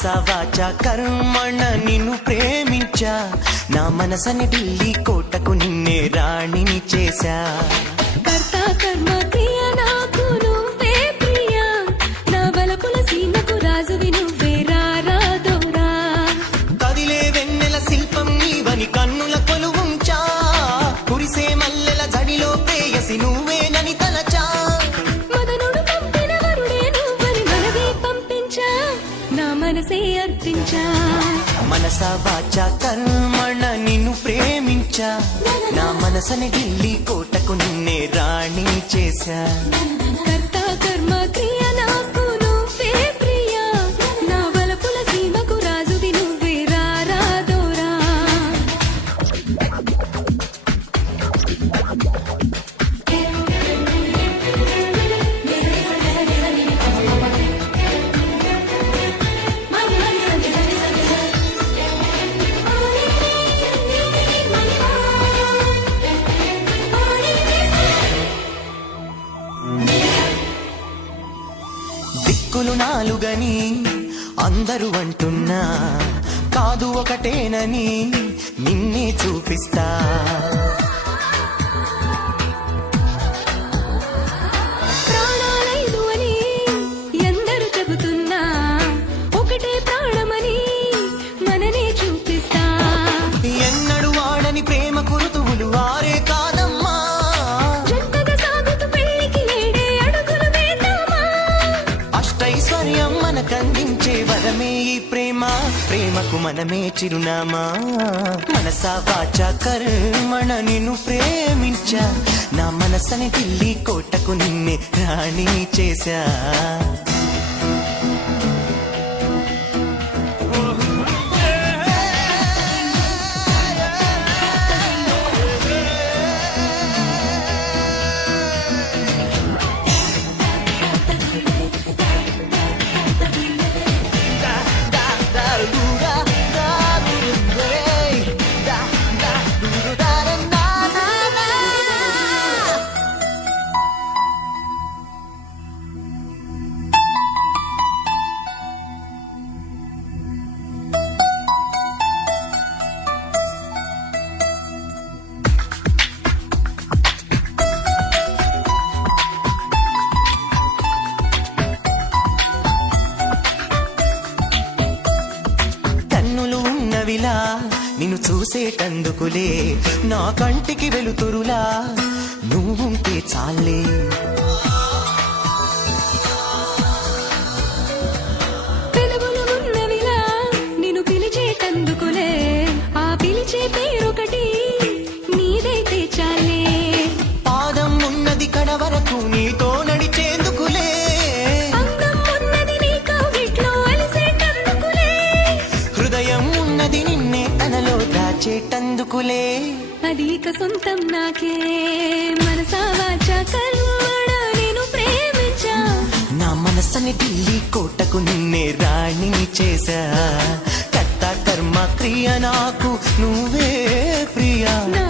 మనసా వాచా కర్మణ నిన్ను ప్రేమించా నా మనసని ఢిల్లీ కోటకు నిన్నే రాణిని చేశా కర్త కర్మ క్రియ నాకు నువ్వే ప్రియా నా బలపుల సీమకు రాజువి నువ్వే రారాదోరా కదిలే వెన్నెల శిల్పం నీవని కన్నుల కొలువుంచా కురిసే మల్లెల జడిలో ప్రేయసి నువ్వేనని తలచా మదనుడు పంపిన వరుడే నువ్వని మనవే పంపించా నా మనసే అర్పించా మనసా వాచా కర్మణ నిన్ను ప్రేమించా నా మనసని ఢిల్లీ కోటకు నిన్నే రాణి చేశా కర్త కర్మ క్రియ నాకు నువ్వే ప్రియా నా బలపుల సీమకు రాజువి నువ్వే రారాదోరా దిక్కులు నాలుగని అందరూ అంటున్నా కాదు ఒకటేనని నిన్నే చూపిస్తా ప్రాణాలైదు అని ఎందరు చెబుతున్నా ఒకటే ప్రాణమని మననే చూపిస్తా ఎన్నడు వాడని ప్రేమ కురుతువులు వారే కాదమ్మా జంటగా సాగుతూ పెళ్లికి లేడే అడుగులు వేద్దామా అష్టైశ్వర్యం మనకందించే వరమే ఈ ప్రేమ ప్రేమకు మనమే చిరునామా మనసా వాచా కర్మణ నిన్ను ప్రేమించా నా మనసని ఢిల్లీ కోటకు నిన్నే రాణి చేశా కన్నులు ఉన్నవిలా నిన్ను చూసేటందుకులే నా కంటికి వెలుతురులా నువ్వుంటే చాలే పెదవులు ఉన్నవిలా నిన్ను పిలిచేటందుకులే ఆ పిలిచే పేరొకటి నీదైతే చాలే పాదం ఉన్నది కడ వరకు నీతో నడిచేందుకులే అందం ఉన్నది నీ కవిట్లో అలిసేటందుకులే హృదయం ఉన్నది నిన్నే తనలో దాచేటందుకులే అది ఇక సొంతం నాకే మనసా వాచా కర్మణ నేను ప్రేమించా నా మనసని ఢిల్లీ కోటకు నిన్నే రాణి చేశా కర్త కర్మ క్రియ నాకు నువ్వే ప్రియా నా